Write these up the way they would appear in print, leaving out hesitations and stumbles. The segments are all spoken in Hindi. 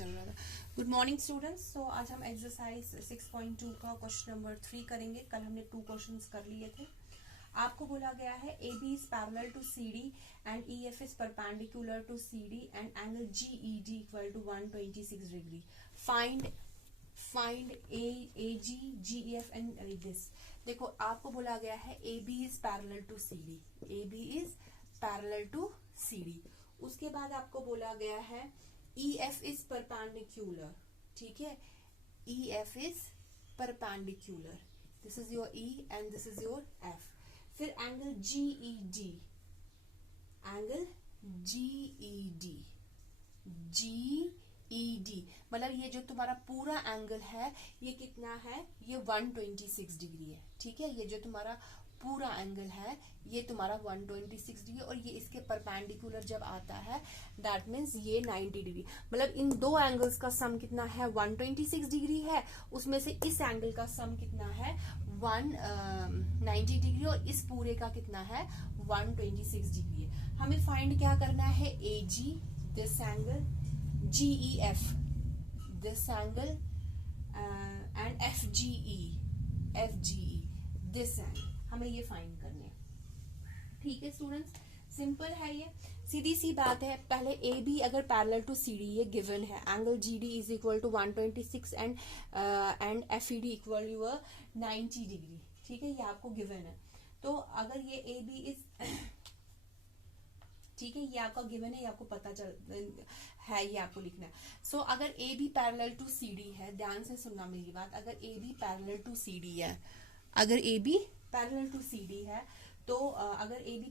चल रहा था। Good morning students. सो आज हम एक्सरसाइज 6.2 का क्वेश्चन नंबर 3 करेंगे। कल हमने 2 क्वेश्चंस कर लिए थे। आपको बोला गया है A B is parallel to C D and E F is perpendicular to C D and angle G E D equal to 126 degree. Find A G G E F and this. देखो आपको बोला गया है A B is parallel to C D, A B is parallel to C D. उसके बाद आपको बोला गया है ई एफ इज परपेंडिकुलर, ठीक है, E F is perpendicular, this is your E and this is your F. फिर angle G E D, angle G E D, G E D मतलब ये जो तुम्हारा पूरा एंगल है ये कितना है, ये 126 डिग्री है, ठीक है। ये जो तुम्हारा पूरा एंगल है ये तुम्हारा 126 डिग्री और ये इसके परपेंडिकुलर जब आता है दैट मीन्स ये 90 डिग्री। मतलब इन दो एंगल्स का सम कितना है, 126 डिग्री है। उसमें से इस एंगल का सम कितना है, 190 डिग्री और इस पूरे का कितना है, 126 डिग्री है। हमें फाइंड क्या करना है, A G this angle, G E F this angle and F G E this angle, हमें ये फाइंड करने हैं, ठीक है स्टूडेंट्स। सिंपल है, ये सीधी सी बात है। पहले ए बी अगर पैरेलल टू सी डी ये गिवन है, angle G D is equal to 126 and F E D equal to 90 degree, ठीक है, ये आपको गिवन है। तो अगर ये ए बी इज ठीक है, ये आपका गिवन है, ये आपको पता चल है, ये आपको लिखना है। सो अगर A B parallel to C D है, ध्यान से सुनना मेरी बात, अगर A B parallel to C D है, अगर A B parallel to C D है तो अगर A B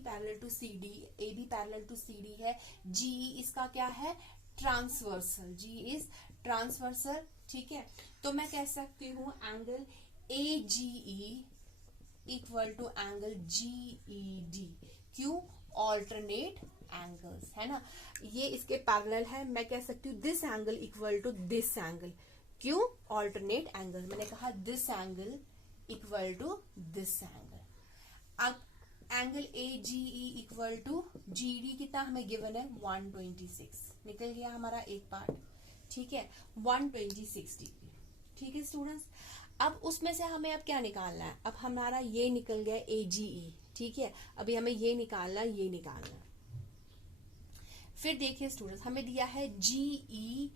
parallel to C D, A B parallel to C D है, जी इसका क्या है, ट्रांसवर्सल, जी इज ट्रांसवर्सल, ठीक है। तो मैं कह सकती हूँ angle A G E equal to angle G E D, क्यों, ऑल्टरनेट एंगल्स है ना, ये इसके पैरेलल है। मैं कह सकती हूँ this angle equal to this angle, क्यों, ऑल्टरनेट एंगल। मैंने कहा this angle equal to this angle. अब angle A G E equal to G D कितना हमें गिवन है, 126, निकल गया हमारा एक पार्ट, ठीक है, 126 डिग्री, ठीक है स्टूडेंट्स। अब उसमें से हमें अब क्या निकालना है, अब हमारा ये निकल गया ए जी ई, ठीक है। अभी हमें ये निकालना, ये निकालना। फिर देखिए स्टूडेंट्स, हमें दिया है जी E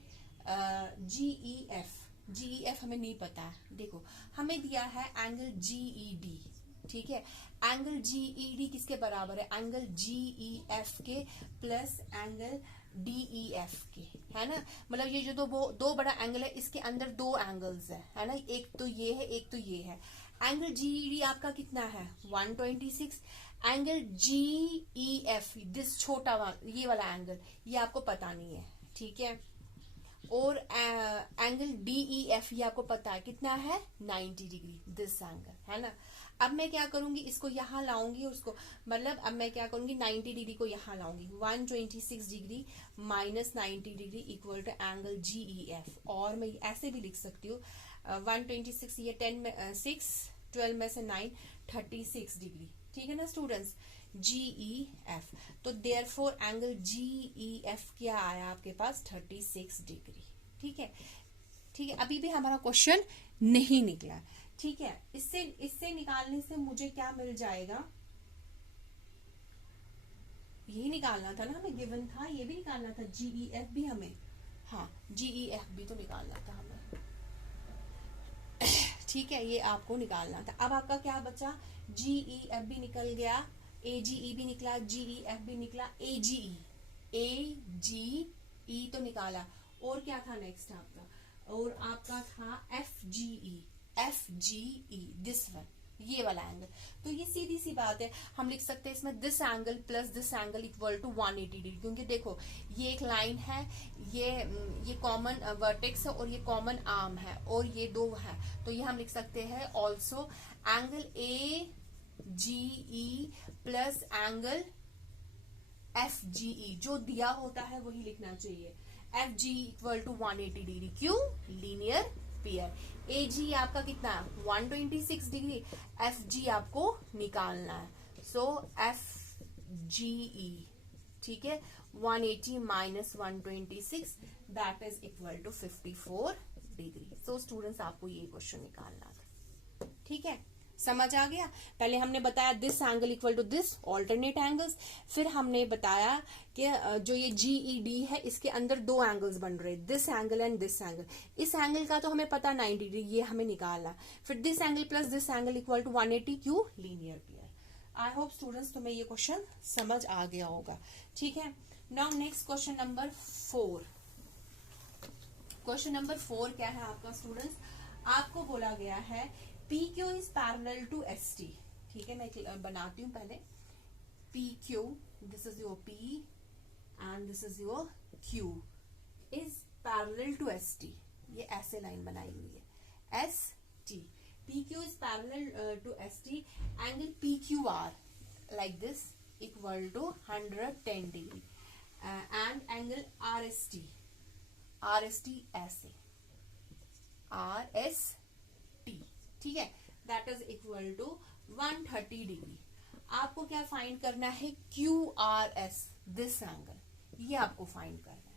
F, G E F हमें नहीं पता है। देखो हमें दिया है एंगल जी ई डी, ठीक है। एंगल जी ई डी किसके बराबर है, एंगल जी ई एफ के plus angle D E F के, है ना। मतलब ये जो दो बड़ा एंगल है, इसके अंदर दो एंगल्स है ना, एक तो ये है, एक तो ये है। एंगल जी ई डी आपका कितना है, 126। Angle G E F this छोटा ये वाला एंगल, ये आपको पता नहीं है, ठीक है। और एंगल डी ई एफ ये आपको पता है कितना है, 90 डिग्री, दिस एंगल, है ना। अब मैं क्या करूंगी, इसको यहाँ लाऊंगी, उसको मतलब अब मैं क्या करूंगी, 90 डिग्री को यहाँ लाऊंगी, 126 degree minus 90 degree equal to angle G E F. और मैं ऐसे भी लिख सकती हूँ 126, ये 10 में 6, 12 में से 9, 36 डिग्री, ठीक है ना स्टूडेंट्स, जी ई एफ। तो therefore angle G E F क्या आया आपके पास, 36 डिग्री, ठीक है, ठीक है। अभी भी हमारा क्वेश्चन नहीं निकला, ठीक है। इससे निकालने से मुझे क्या मिल जाएगा, यही निकालना था ना हमें, गिवन था, ये भी निकालना था, जी ई एफ भी हमें, हाँ जी ई एफ भी तो निकालना था हमें, ठीक है, ये आपको निकालना था। अब आपका क्या बचा, जी ई एफ भी निकल गया, ए जी ई भी निकला, जी ई एफ भी निकला, ए जी ई तो निकाला। और क्या था नेक्स्ट आपका, और आपका था F G E this one, ये वाला एंगल। तो ये सीधी सी बात है, हम लिख सकते हैं इसमें this angle plus this angle equal to 180 degree, क्योंकि देखो ये एक लाइन है, ये कॉमन वर्टेक्स है और ये कॉमन आर्म है और ये दो है, तो ये हम लिख सकते हैं also angle A G E plus angle F G E, जो दिया होता है वही लिखना चाहिए, F G equal to 180 degree, क्यों, लीनियर पेयर। ए जी आपका कितना है, 126 डिग्री, एफ जी आपको निकालना है, सो एफ जी ई, ठीक है, 180 minus 126 that is equal to 54 degree. So students आपको ये क्वेश्चन निकालना था, ठीक है, समझ आ गया। पहले हमने बताया this angle equal to this alternate angles, फिर हमने बताया कि जो ये GED है इसके अंदर दो एंगल्स बन रहे, this angle and this angle. इस एंगल का तो हमें पता 90 डिग्री, ये हमें निकालना। फिर this angle plus this angle equal to 180 क्यों, linear pair. I hope students तुम्हें ये क्वेश्चन समझ आ गया होगा, ठीक है। Now next question number 4। Question number 4 क्या है आपका स्टूडेंट्स, आपको बोला गया है PQ is parallel to ST, ठीक है, मैं बनाती हूं पहले। PQ, this is your P and this is your Q is parallel to ST, ये ऐसे लाइन बनाई हुई है ST। PQ is parallel to ST, angle PQR like this equal to 110 degree and angle RST ऐसे RST, ठीक है, that is equal to 130 degree. आपको क्या फाइंड करना है, QRS, दिस एंगल, ये आपको फाइंड करना है,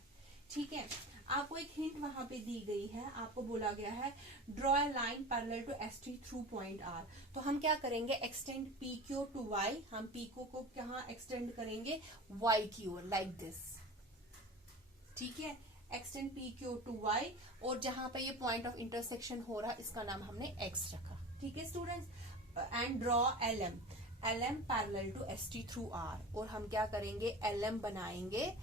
ठीक है। आपको एक हिंट वहां पे दी गई है, आपको बोला गया है draw a line parallel to ST through point R। तो हम क्या करेंगे, एक्सटेंड PQ टू Y, हम PQ को कहाँ एक्सटेंड करेंगे, Y की ओर, लाइक दिस, ठीक है, एक्सटेंड PQ टू Y, और जहां पे ये पॉइंट ऑफ इंटरसेक्शन हो रहा इसका नाम हमने X रखा, ठीक है students. And draw LM parallel to ST through R, और हम क्या करेंगे, LM बनाएंगे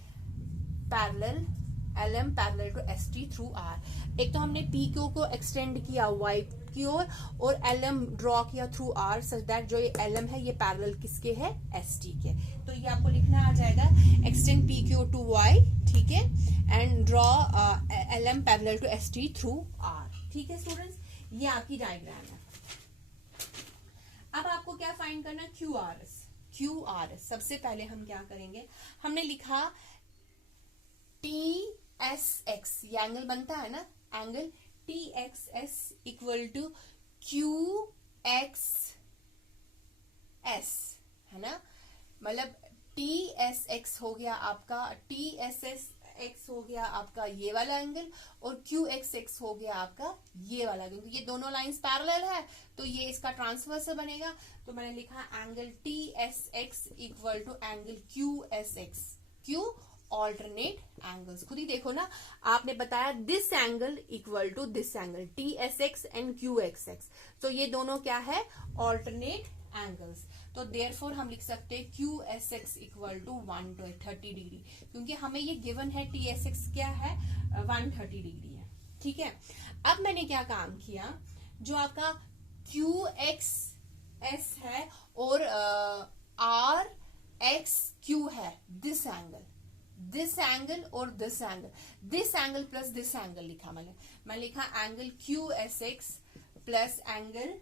LM parallel to ST through R। एक तो हमने PQ को एक्सटेंड किया Y की ओर, और LM ड्रॉ किया थ्रू R, सच दैट जो ये LM है ये पैरेलल किसके है, ST के। तो ये आपको लिखना आ जाएगा एक्सटेंड PQ टू Y, ठीक है, and draw LM parallel to ST through R, ठीक है स्टूडेंट्स, ये आपकी डायग्राम है। अब आपको क्या फाइंड करना, QRS। सबसे पहले हम क्या करेंगे, हमने लिखा TSX, ये एंगल बनता है ना, angle TXS equal to QXS, है ना, मतलब TSX हो गया आपका, TSSX हो गया आपका ये वाला एंगल, और QXX हो गया आपका ये वाला, क्योंकि ये दोनों लाइंस पैरेलल है तो ये इसका ट्रांसवर्स बनेगा। तो मैंने लिखा angle TSX equal to angle QSX, क्यों, ऑल्टरनेट एंगल्स। खुद ही देखो ना, आपने बताया this angle equal to this angle, TSX and QXX, तो ये दोनों क्या है, ऑल्टरनेट एंगल्स। तो देयरफॉर हम लिख सकते हैं QSX इक्वल टू 130 डिग्री, क्योंकि हमें ये गिवन है TSX क्या है, 130 डिग्री है, ठीक है। अब मैंने क्या काम किया, जो आपका QXS है और RXQ है, दिस एंगल और this angle plus this angle लिखा मैं लिखा angle QSX plus angle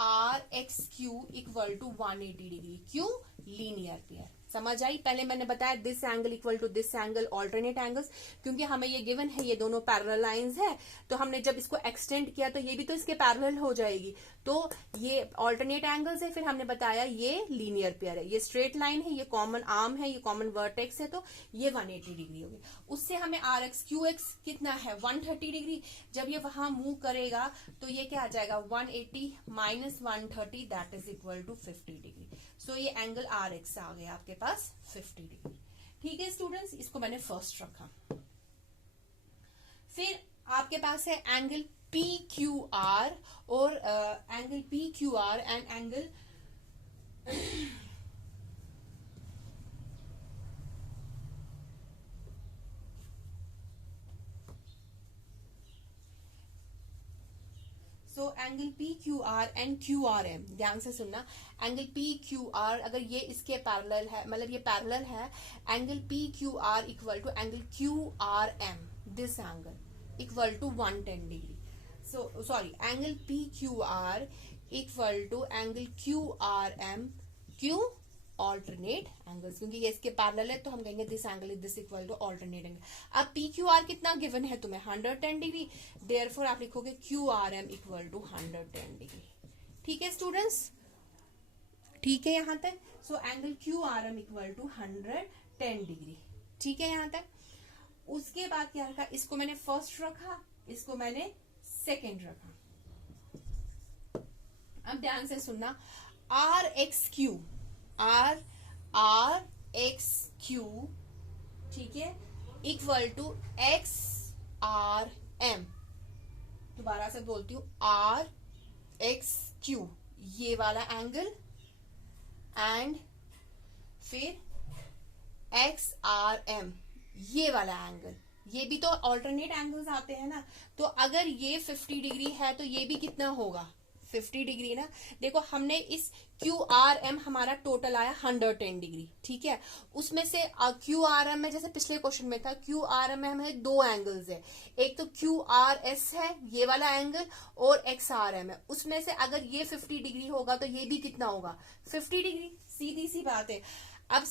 RXQ equal to 180 degree, क्यों, लीनियर पेयर। समझ आई। पहले मैंने बताया this angle equal to this angle alternate angles, क्योंकि हमें ये गिवन है ये दोनों पैरेलल लाइंस है, तो हमने जब इसको एक्सटेंड किया तो ये भी तो इसके पैरेलल हो जाएगी, तो ये ऑल्टरनेट एंगल्स है। फिर हमने बताया ये लीनियर पेयर है, ये स्ट्रेट लाइन है, ये कॉमन आर्म है, ये कॉमन वर्टेक्स है, तो ये 180 डिग्री होगी। उससे हमें आर एक्स क्यू एक्स कितना है 130 डिग्री। जब ये वहां मूव करेगा तो ये क्या आ जाएगा 180 minus 130 that is equal to 50 degree. So ये एंगल आर एक्स आ गया आपके पास 50 डिग्री। ठीक है स्टूडेंट्स, इसको मैंने फर्स्ट रखा। फिर आपके पास है एंगल पी क्यू आर और angle P Q R and angle angle P Q R and Q R M, ध्यान से सुनना। एंगल पी क्यू आर अगर ये इसके पैरेलल है, मतलब ये पैरेलल है, angle P Q R equal to angle Q R M, this angle equal to 110 degree. So sorry, angle P Q R equal to angle Q R M, क्यू ऑल्टरनेट एंगल्स, क्योंकि ये इसके पैरेलल है तो हम कहेंगे this angle is this equal to alternate angle. अब पी क्यू आर कितना गिवन है तुम्हें 110 डिग्री, देयरफॉर आप लिखोगे Q R M equal to 110 degree. ठीक है स्टूडेंट्स, ठीक है यहाँ तक। So angle Q R M equal to 110 degree. ठीक है यहाँ तक। उसके बाद क्या रखा, इसको मैंने फर्स्ट रखा, इसको मैंने सेकेंड रखा। अब ध्यान से सुनना, R X Q, R X Q, ठीक है, equal to X R M. दोबारा से बोलती हूं, आर एक्स क्यू ये वाला एंगल एंड फिर एक्स आर एम ये वाला एंगल। ये भी तो ऑल्टरनेट एंगल्स आते हैं ना, तो अगर ये 50 डिग्री है तो ये भी कितना होगा 50 डिग्री ना। देखो हमने इस क्यू आर एम हमारा टोटल आया 110 डिग्री, ठीक है। उसमें से क्यू आर एम में जैसे पिछले क्वेश्चन में था, क्यू आर एम में हमें दो एंगल्स है, एक तो क्यू आर एस है ये वाला एंगल और एक्स आर एम है। उसमें से अगर ये 50 डिग्री होगा तो ये भी कितना होगा 50 डिग्री, सीधी सी बात है। अब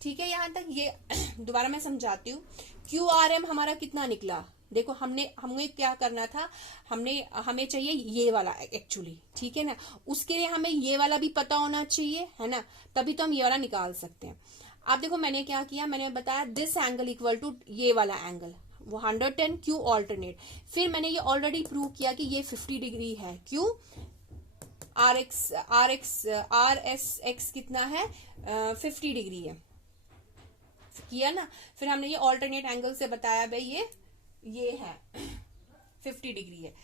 ठीक है यहां तक। ये दोबारा मैं समझाती हूँ। क्यू आर एम हमारा कितना निकला, देखो हमें क्या करना था, हमें चाहिए ये वाला एक्चुअली, ठीक है ना। उसके लिए हमें ये वाला भी पता होना चाहिए, है ना, तभी तो हम ये वाला निकाल सकते हैं। अब देखो मैंने क्या किया, मैंने बताया दिस एंगल इक्वल टू ये वाला एंगल, वो 110 क्यू ऑल्टरनेट। फिर मैंने ये ऑलरेडी प्रूव किया कि ये 50 डिग्री है, क्यों, आर एस एक्स कितना है 50 डिग्री है, किया ना। फिर हमने ये ऑल्टरनेट एंगल से बताया भाई ये है 50 डिग्री है।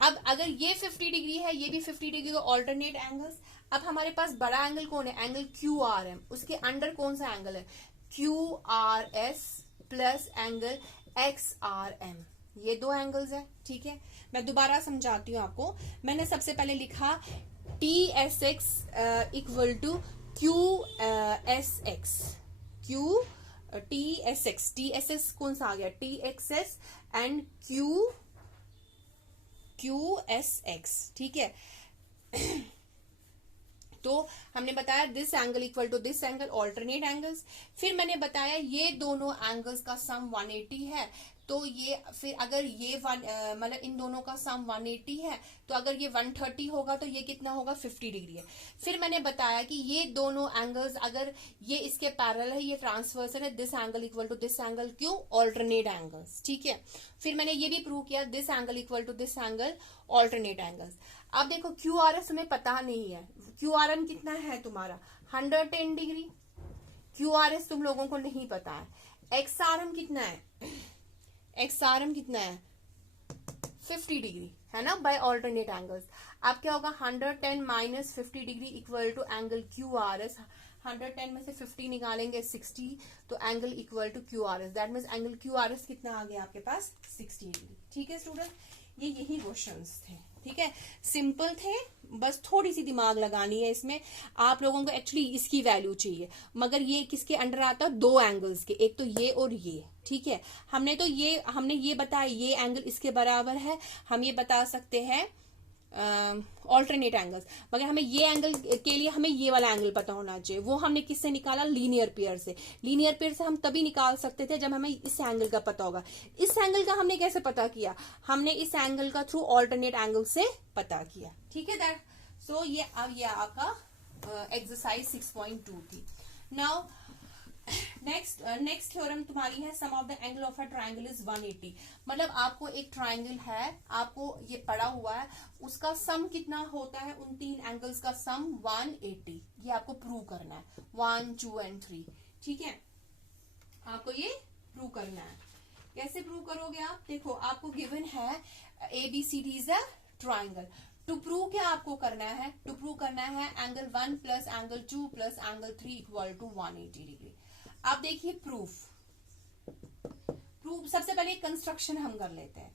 अब अगर ये 50 डिग्री है, ये भी 50 डिग्री का ऑल्टरनेट एंगल्स। अब हमारे पास बड़ा एंगल कौन है, एंगल क्यू आर एम, उसके अंडर कौन सा एंगल है Q R S plus angle X R M, ये दो एंगल्स है, ठीक है। मैं दोबारा समझाती हूँ आपको। मैंने सबसे पहले लिखा T S X equal to Q S X, Q T S X कौन सा आ गया T X S and Q S X, ठीक है। तो हमने बताया this angle equal to this angle, alternate angles. फिर मैंने बताया ये दोनों एंगल्स का सम 180 है, तो ये फिर अगर ये मतलब इन दोनों का सम 180 है, तो अगर ये 130 होगा तो ये कितना होगा 50 डिग्री है। फिर मैंने बताया कि ये दोनों एंगल्स अगर ये इसके पैरेलल है, ये ट्रांसवर्सल है, this angle equal to this angle, क्यों, ऑल्टरनेट एंगल्स, ठीक है। फिर मैंने ये भी प्रूव किया this angle equal to this angle, alternate angles. अब देखो क्यू आर एस तुम्हें पता नहीं है, क्यू आर एन कितना है तुम्हारा 110 डिग्री, क्यू आर एस तुम लोगों को नहीं पता है। एक्स आर एम कितना है, एक्स आर एम कितना है 50 डिग्री, है ना, बाय ऑल्टरनेट एंगल्स। अब क्या होगा 110 minus 50 degree equal to angle Q R S. 110 में से 50 निकालेंगे 60, तो angle equal to Q R S, that means angle Q R S कितना आ गया आपके पास 60 डिग्री, ठीक है स्टूडेंट। ये यही क्वेश्चंस थे, ठीक है, सिंपल थे, बस थोड़ी सी दिमाग लगानी है इसमें। आप लोगों को एक्चुअली इसकी वैल्यू चाहिए, मगर ये किसके अंडर आता है, दो एंगल्स के, एक तो ये और ये, ठीक है। हमने ये बताया ये एंगल इसके बराबर है, हम ये बता सकते हैं ऑल्टरनेट एंगल्स, मगर हमें ये एंगल के लिए हमें ये वाला एंगल पता होना चाहिए। वो हमने किससे निकाला, लीनियर पेयर से। लीनियर पेयर से हम तभी निकाल सकते थे जब हमें इस एंगल का पता होगा। इस एंगल का हमने कैसे पता किया, हमने इस एंगल का थ्रू ऑल्टरनेट एंगल से पता किया, ठीक है दैट। सो ये अब ये आपका एक्सरसाइज 6.2 थी। नाउ नेक्स्ट थ्योरम तुम्हारी है, sum of the angle of a triangle is 180। मतलब आपको एक ट्राइंगल है, आपको ये पड़ा हुआ है, उसका सम कितना होता है, उन तीन एंगल्स का सम 180। ये आपको प्रूव करना है, 1, 2 एंड 3, ठीक है। आपको ये प्रूव करना है। कैसे प्रूव करोगे आप, देखो आपको गिवन है ABCD is a triangle. To prove क्या आपको करना है, टू प्रूव करना है angle 1 plus angle 2 plus angle 3 equal to 180 degree. अब देखिए प्रूफ सबसे पहले कंस्ट्रक्शन हम कर लेते हैं।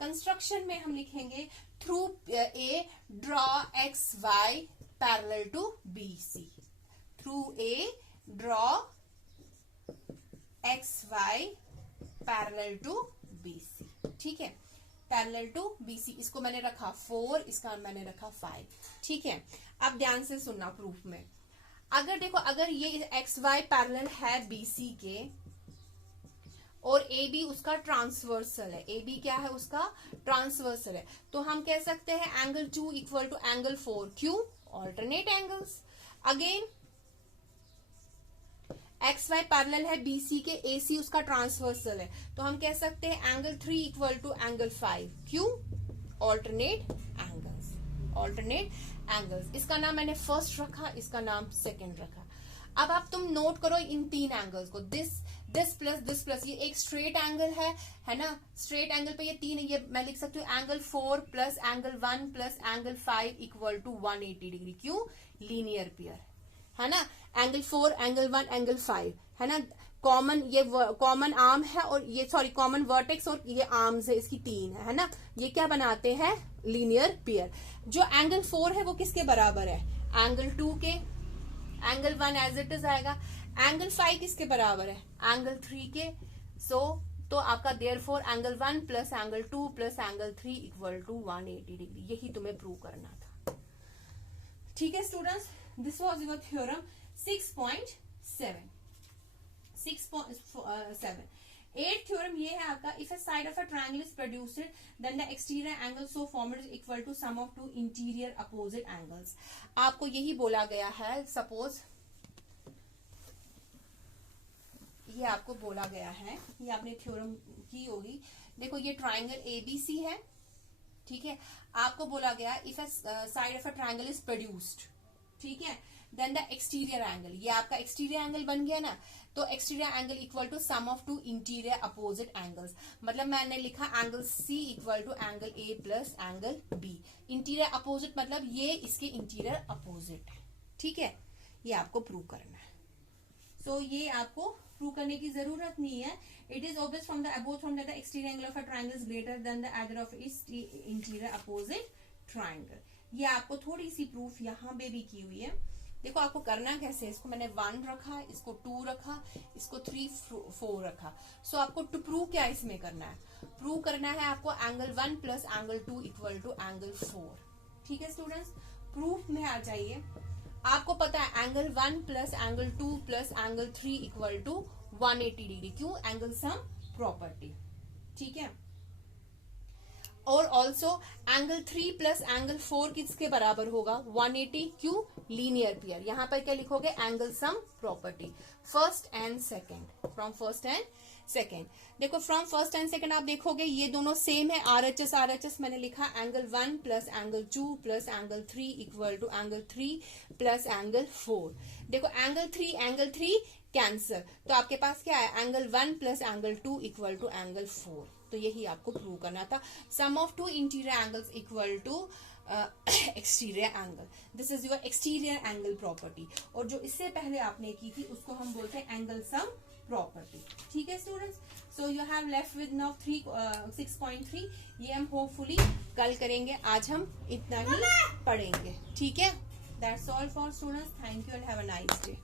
कंस्ट्रक्शन में हम लिखेंगे through A draw X Y parallel to BC। Through A draw X Y parallel to BC, ठीक है, पैरेलल टू BC। इसको मैंने रखा 4, इसका मैंने रखा 5, ठीक है। अब ध्यान से सुनना प्रूफ में, अगर देखो अगर ये एक्स वाई पैरेलल है BC के और AB उसका ट्रांसवर्सल है, AB क्या है उसका ट्रांसवर्सल है, तो हम कह सकते हैं एंगल 2 इक्वल टू एंगल 4, क्यों, alternate angles. Again X Y parallel है बीसी के, एसी उसका ट्रांसवर्सल है, तो हम कह सकते हैं एंगल 3 इक्वल टू एंगल 5। क्यों? Alternate angles, alternate angles. इसका नाम मैंने फर्स्ट रखा, इसका नाम सेकंड रखा। अब आप तुम नोट करो इन तीन एंगल्स को, दिस प्लस ये एक स्ट्रेट एंगल है ना, स्ट्रेट एंगल पे ये तीन, ये मैं लिख सकती हूँ angle 4 plus angle 1 plus angle 5 equal to 180 degree. क्यों? लीनियर पेयर है ना, एंगल 4 एंगल 1 एंगल 5 है ना, कॉमन ये कॉमन आर्म है और ये सॉरी कॉमन वर्टेक्स और ये आर्म्स है, इसकी तीन है ना, ये क्या बनाते हैं? Linear pair. जो एंगल 4 है वो किसके बराबर है? एंगल 2 के। एंगल 1 एज इट इज आएगा। एंगल 5 किसके बराबर है? एंगल 3 के। तो आपका therefore angle 1 plus angle 2 plus angle 3 equal to 180 degree. यही तुम्हें प्रूव करना था। ठीक है students, this was your theorem 6.7। 6.7 eight theorem ये है आपका, if a side of a triangle is produced then the exterior angle so formed is equal to sum of two interior opposite angles. आपको यही बोला गया है, सपोज ये आपको बोला गया है, ये आपने थ्योरम की होगी। देखो ये ट्रायंगल एबीसी है, ठीक है, आपको बोला गया if a side of a triangle is produced, ठीक है, देन द एक्सटीरियर एंगल, ये आपका एक्सटीरियर एंगल बन गया ना, तो exterior angle equal to sum of two interior opposite angles. मतलब मैंने लिखा angle C equal to angle A plus angle B. Interior opposite मतलब ये इसके इंटीरियर अपोजिट है, ठीक है, ये आपको प्रूव करना है। सो ये आपको प्रूव करने की जरूरत नहीं है। It is obvious from the above from that the exterior angle of a triangle is greater than the other of its interior opposite triangle. ये आपको थोड़ी सी प्रूफ यहाँ पे भी की हुई है। देखो आपको करना कैसे, इसको मैंने 1 रखा, इसको 2 रखा, इसको 3 4 रखा। सो आपको टू प्रूव क्या इसमें करना है? प्रूव करना है आपको angle 1 plus angle 2 equal to angle 4। ठीक है स्टूडेंट्स, प्रूफ में आ जाइए। आपको पता है angle 1 plus angle 2 plus angle 3 equal to 180 degree. क्यों? एंगल सम प्रॉपर्टी, ठीक है। और ऑल्सो एंगल 3 प्लस एंगल 4 किसके बराबर होगा? 180। क्यों? Linear pair. यहां पर क्या लिखोगे? Angle sum property, first and second, from first and second. देखो फ्रॉम फर्स्ट एंड सेकेंड आप देखोगे ये दोनों सेम है, आरएचएस मैंने लिखा angle 1 plus angle 2 plus angle 3 equal to angle 3 plus angle 4। देखो एंगल 3 कैंसर, तो आपके पास क्या है? Angle 1 plus angle 2 equal to angle 4। तो यही आपको प्रूव करना था। Sum of two interior angles equal to exterior angle, this is your exterior angle property. और जो इससे पहले आपने की थी उसको हम बोलते हैं एंगल सम प्रॉपर्टी। ठीक है students, so you have left with now 6.3। ये हम होपफुली कल करेंगे, आज हम इतना ही पढ़ेंगे। ठीक है, that's all for students, thank you and have a nice day.